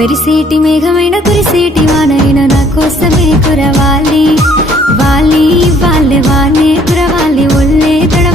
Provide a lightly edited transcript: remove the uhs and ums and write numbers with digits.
మెరిసేటి మేఘమైన కురిసేటి వానైన నా కోసమే కురవాలి వాలి వాళ్ళే వానే కురవాలి ఒళ్ళే తడ